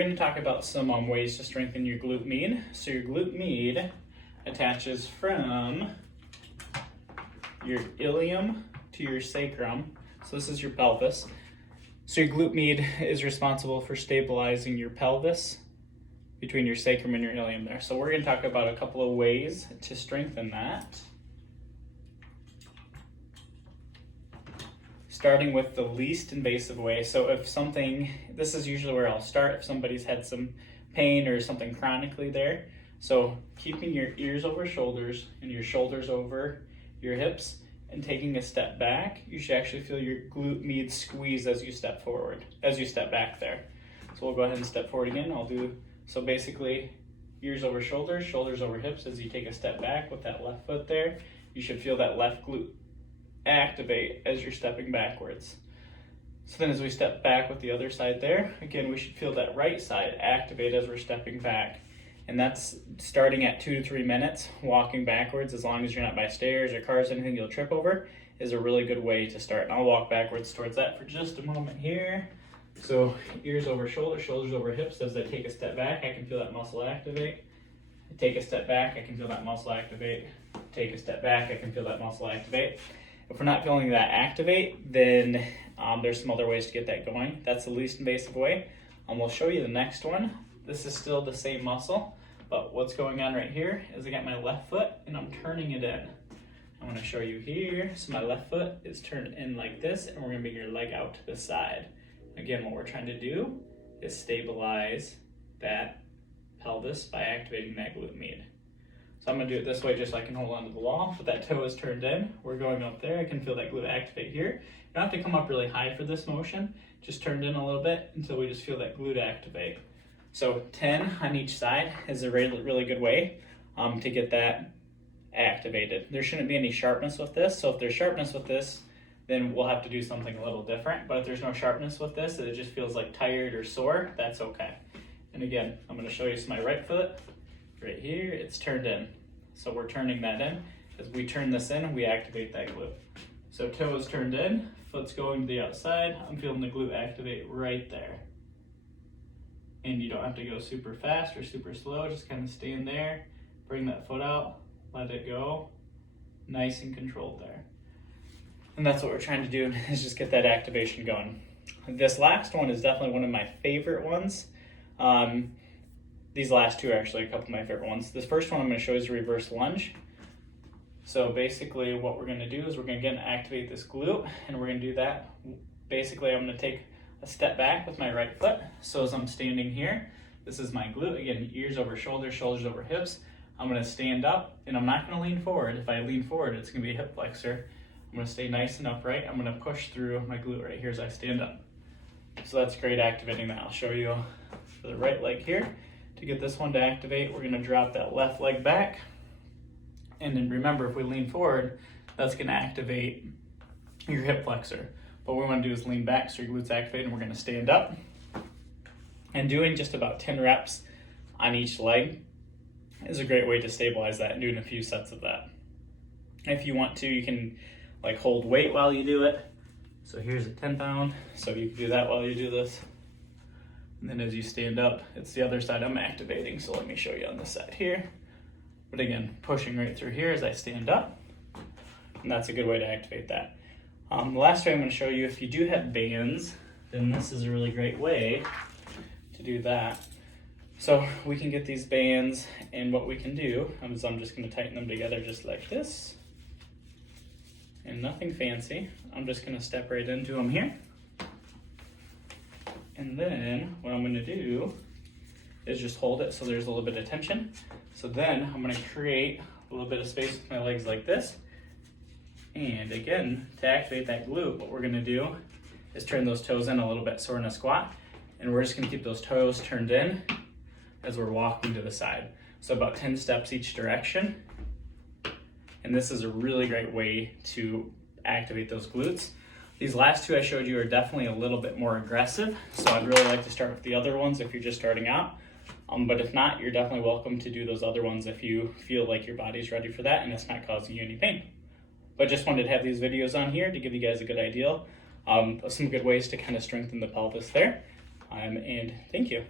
We're going to talk about some ways to strengthen your glute med. So your glute med attaches from your ilium to your sacrum. So this is your pelvis. So your glute med is responsible for stabilizing your pelvis between your sacrum and your ilium there. So we're going to talk about a couple of ways to strengthen that. Starting with the least invasive way. So if something, this is usually where I'll start if somebody's had some pain or something chronically there. So keeping your ears over shoulders and your shoulders over your hips and taking a step back, you should actually feel your glute med squeeze as you step forward, as you step back there. So we'll go ahead and step forward again. So basically ears over shoulders, shoulders over hips as you take a step back with that left foot there. You should feel that left glute activate as you're stepping backwards. So then as we step back with the other side there, again, we should feel that right side activate as we're stepping back. And that's starting at 2 to 3 minutes, walking backwards, as long as you're not by stairs or cars, anything you'll trip over, is a really good way to start. And I'll walk backwards towards that for just a moment here. So ears over shoulders, shoulders over hips. As I take a step back, I can feel that muscle activate. I take a step back, I can feel that muscle activate. Take a step back, I can feel that muscle activate. If we're not feeling that activate, then there's some other ways to get that going. That's the least invasive way. We'll show you the next one. This is still the same muscle, but what's going on right here is I got my left foot and I'm turning it in. I'm going to show you here. So my left foot is turned in like this, and we're going to bring your leg out to the side. Again, what we're trying to do is stabilize that pelvis by activating that glute med. So I'm going to do it this way just so I can hold on to the wall, but that toe is turned in. We're going up there. I can feel that glute activate here. You don't have to come up really high for this motion. Just turned in a little bit until we just feel that glute activate. So 10 on each side is a really, really good way to get that activated. There shouldn't be any sharpness with this. So if there's sharpness with this, then we'll have to do something a little different. But if there's no sharpness with this, it just feels like tired or sore, that's okay. And again, I'm going to show you my right foot. Right here, it's turned in. So we're turning that in. As we turn this in, we activate that glute. So toe is turned in, foot's going to the outside. I'm feeling the glute activate right there. And you don't have to go super fast or super slow, just kind of stay in there, bring that foot out, let it go, nice and controlled there. And that's what we're trying to do, is just get that activation going. This last one is definitely one of my favorite ones. These last two are actually a couple of my favorite ones. This first one I'm going to show is a reverse lunge. So basically what we're going to do is we're going to again activate this glute, and we're going to do that. Basically I'm going to take a step back with my right foot. So as I'm standing here, this is my glute. Again, ears over shoulders, shoulders over hips. I'm going to stand up, and I'm not going to lean forward. If I lean forward, it's going to be a hip flexor. I'm going to stay nice and upright. I'm going to push through my glute right here as I stand up. So that's great activating that. I'll show you for the right leg here. To get this one to activate, we're going to drop that left leg back. And then remember, if we lean forward, that's going to activate your hip flexor. But what we want to do is lean back so your glutes activate, and we're going to stand up. And doing just about 10 reps on each leg is a great way to stabilize that, and doing a few sets of that. If you want to, you can hold weight while you do it. So here's a 10 pound, so you can do that while you do this. And then as you stand up, it's the other side I'm activating. So let me show you on this side here. But again, pushing right through here as I stand up. And that's a good way to activate that. The last way I'm going to show you, if you do have bands, then this is a really great way to do that. So we can get these bands, and what we can do is I'm just going to tighten them together just like this. And nothing fancy. I'm just going to step right into them here. And then what I'm going to do is just hold it so there's a little bit of tension. So then I'm going to create a little bit of space with my legs like this. And again, to activate that glute, what we're going to do is turn those toes in a little bit. So we're in a squat, and we're just going to keep those toes turned in as we're walking to the side. So about 10 steps each direction. And this is a really great way to activate those glutes. These last two I showed you are definitely a little bit more aggressive, so I'd really like to start with the other ones if you're just starting out. But if not, you're definitely welcome to do those other ones if you feel like your body's ready for that and it's not causing you any pain. But just wanted to have these videos on here to give you guys a good idea of some good ways to kind of strengthen the pelvis there. And thank you.